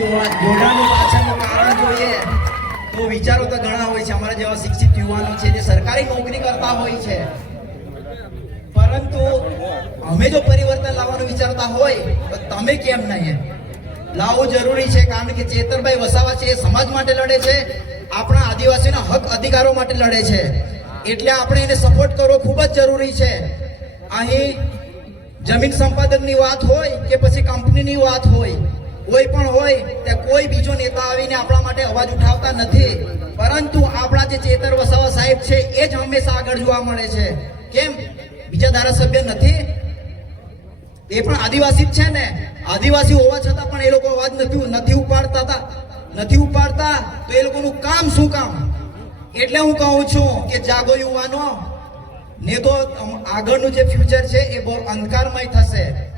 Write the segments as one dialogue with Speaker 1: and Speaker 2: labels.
Speaker 1: આ પાછળનું કારણ જોઈએ તો વિચારો તો ઘણા હોય છે. અમારા જેવા શિક્ષિત યુવાનો છે જે સરકારી નોકરી કરતા હોય છે. પરંતુ અમે જો પરિવર્તન લાવવાનું વિચારતા હોય, તો તમે કેમ નહીં લાવવું જરૂરી છે, કારણ કે ચેતરભાઈ વસાવા છે એ સમાજ માટે લડે છે. આપણા આદિવાસીના હક અધિકારો માટે લડે છે. એટલે આપણે એને સપોર્ટ કરવો ખૂબ જ જરૂરી છે. અહીં જમીન સંપાદનની વાત હોય કે પછી કંપનીની વાત હોય કોઈ પણ હોય તે કોઈ બીજો નેતા આવીને આપણા માટે અવાજ ઉઠાવતા નથી. પરંતુ આપણા જે ચેતર વસાવા સાહેબ છે, એ જ હંમેશા આગળ જોવા મળે છે. કેમ? બીજા ધારાસભ્ય નથી? એ પણ આદિવાસી જ છે ને? આદિવાસી હોવા છતાં પણ એ લોકો અવાજ નથી નથી ઉપાડતા હતા નથી ઉપાડતા તો એ લોકોનું કામ શું કામ? એટલે હું કહું છું કે જાગો યુવાનો. ને તો આગળનું જે ફ્યુચર છે, એ બહુ અંધકારમય થશે.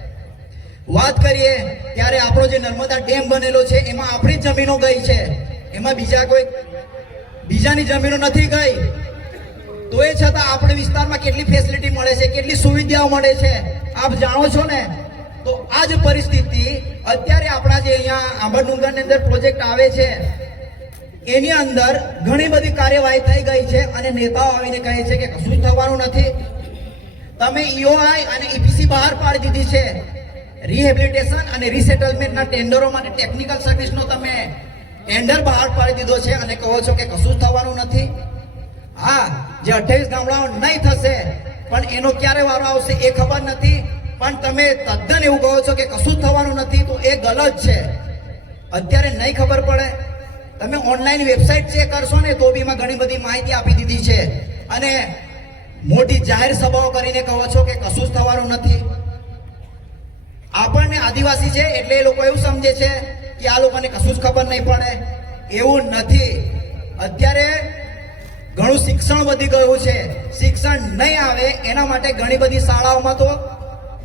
Speaker 1: વાત કરીએ, ત્યારે આપણો જે નર્મદા ડેમ બનેલો છે, એમાં આપણી જ જમીનો ગઈ છે. એમાં બીજા કોઈ બીજાની જમીનો નથી ગઈ. તો એ છતાં આપણે વિસ્તારમાં કેટલી ફેસિલિટી મળે છે, કેટલી સુવિધાઓ મળે છે, આપ જાણો છો ને? તો આ જ પરિસ્થિતિ અત્યારે આપણા જે અહીંયા આંબરડુંગરની અંદર પ્રોજેક્ટ આવે છે, એની અંદર ઘણી બધી કાર્યવાહી થઈ ગઈ છે અને નેતાઓ આવીને કહે છે કે કશું થવાનું નથી. તમે ઈઓઆઈ અને ઈપીસી બહાર પાડી દીધી છે. રિહેબિલિટેશન અને રીસેટલમેન્ટના ટેન્ડરો માટે ટેકનિકલ સર્વિસનો તમે ટેન્ડર બહાર પાડી દીધો છે અને કહો છો કે કશું જ થવાનું નથી. હા, જે અઠ્યાવીસ ગામડાઓ નહીં થશે, પણ એનો ક્યારે વારો આવશે એ ખબર નથી. પણ તમે તદ્દન એવું કહો છો કે કશું જ થવાનું નથી, તો એ ગલત છે. અત્યારે નહીં ખબર પડે. તમે ઓનલાઈન વેબસાઇટ ચેક કરશો ને, તો બીમાં ઘણી બધી માહિતી આપી દીધી છે. અને મોટી જાહેર સભાઓ કરીને કહો છો કે કશું જ થવાનું નથી. આપણને આદિવાસી છે એટલે એ લોકો એવું સમજે છે કે આ લોકોને કશું જ ખબર નહીં પડે. એવું નથી. અત્યારે ઘણું શિક્ષણ વધી ગયું છે. શિક્ષણ નહીં આવે એના માટે ઘણી બધી શાળાઓમાં તો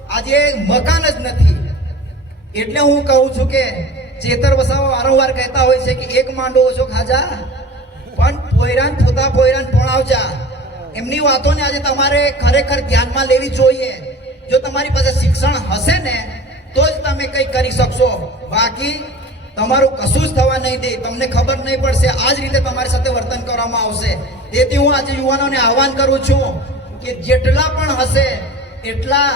Speaker 1: આજે મકાન જ નથી. એટલે હું કહું છું કે ચેતર વસાવા વારંવાર કહેતા હોય છે કે એક માંડો ઓછો ખાજા, પણ પોયરાન પોતા પોયરાન ભણાવજા એમની વાતોને આજે તમારે ખરેખર ધ્યાનમાં લેવી જોઈએ. જો તમારી પાસે શિક્ષણ હશે ને તો જ તમે કંઈ કરી શકશો. બાકી તમારું કશું જ થવા નહીં દે. તમને ખબર નહીં પડશે. આ જ રીતે તમારી સાથે વર્તન કરવામાં આવશે. તેથી હું આજે યુવાનોને આહવાન કરું છું કે જેટલા પણ હશે, એટલા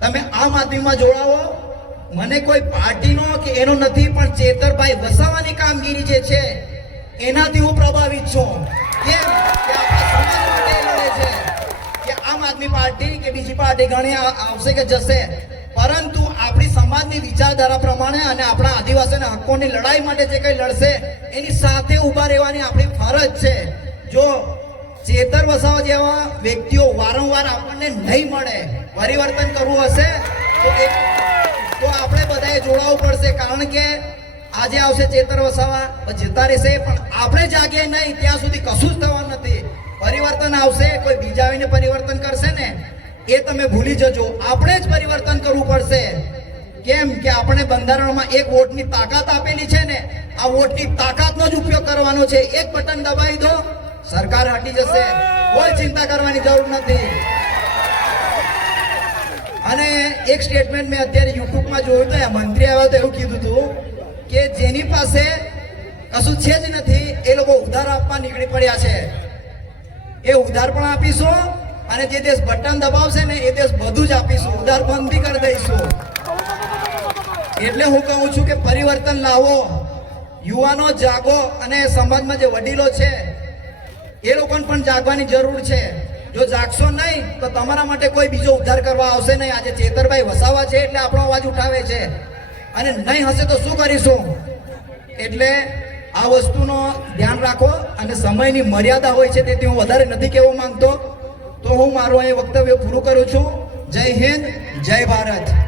Speaker 1: તમે આમ આદમીમાં જોડાવો. મને કોઈ પાર્ટીનો કે એનો નથી, પણ ચેતરભાઈ વસાવાની કામગીરી જે છે, એનાથી હું પ્રભાવિત છું. કેમ? કે આપણા સમાજ માટે લડે છે. કે આમ આદમી પાર્ટી કે બીજી પાર્ટી ઘણી આવશે કે જશે. પરંતુ સમાજની વિચારધારા પ્રમાણે અને આપણા આદિવાસીના હકોની લડાઈ માટે જે કંઈ લડશે, એની સાથે ઊભા રહેવાની આપણી ફરજ છે. જો ચેતર વસાવા જેવા વ્યક્તિઓ વારંવાર આપણને નહીં મળે, પરિવર્તન કરવું હશે, તો તો આપણે બધાએ જોડાવવું પડશે. કારણ કે આજે આવશે ચેતર વસાવા જતા રહેશે. પણ આપણે જાગીએ નહીં, ત્યાં સુધી કશું જ થવાનું નથી. પરિવર્તન આવશે, કોઈ બીજા આવીને પરિવર્તન કરશે ને? એ તમે ભૂલી જજો. આપણે જ પરિવર્તન કરવું પડશે. કેમ કે આપણે બંધારણમાં એક વોટની તાકાત આપેલી છે ને, આ વોટની તાકાતનો જ ઉપયોગ કરવાનો છે. એક બટન દબાવી દો, સરકાર હટી જશે. કોઈ ચિંતા કરવાની જરૂર નથી. અને એક સ્ટેટમેન્ટ મેં અત્યારે યુટ્યુબમાં જોયું તો મંત્રી આવ્યા તો એવું કીધું હતું કે જેની પાસે કશું છે જ નથી, એ લોકો ઉધાર આપવા નીકળી પડ્યા છે. એ ઉધાર પણ આપીશું અને જે દેશ બટન દબાવશે ને, એ દેશ બધું જ આપીશું. ઉધાર બંધ કરી દઈશું. એટલે હું કહું છું કે પરિવર્તન લાવો. યુવાનો જાગો અને સમાજમાં જે વડીલો છે, એ લોકોને પણ જાગવાની જરૂર છે. જો જાગશો નહીં, તો તમારા માટે કોઈ બીજો ઉદ્ધાર કરવા આવશે નહીં. આજે ચેતરભાઈ વસાવા છે એટલે આપણો અવાજ ઉઠાવે છે. અને નહીં હશે તો શું કરીશું? એટલે આ વસ્તુનો ધ્યાન રાખો અને સમયની મર્યાદા હોય છે તેથી હું વધારે નથી કહેવા માંગતો. તો હું મારું અહીં વક્તવ્ય પૂરું કરું છું. જય હિન્દ, જય ભારત.